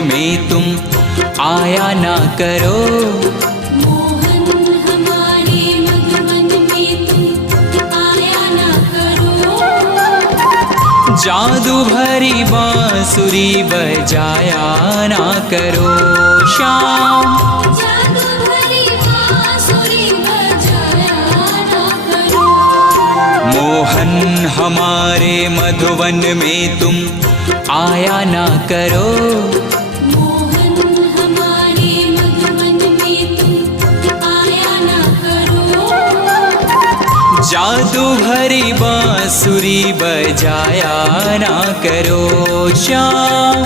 में तुम आया ना करो। मोहन हमारे मधुबन में तुम आया ना करो। जादू भरी बांसुरी बजाया ना करो श्याम। जादू भरी बांसुरी बजाया ना करो। मोहन हमारे मधुबन में तुम आया ना करो। मोहन हमारे मधुबन में तुम आया ना करो। जादू भरी बांसुरी बजाया ना करो श्याम।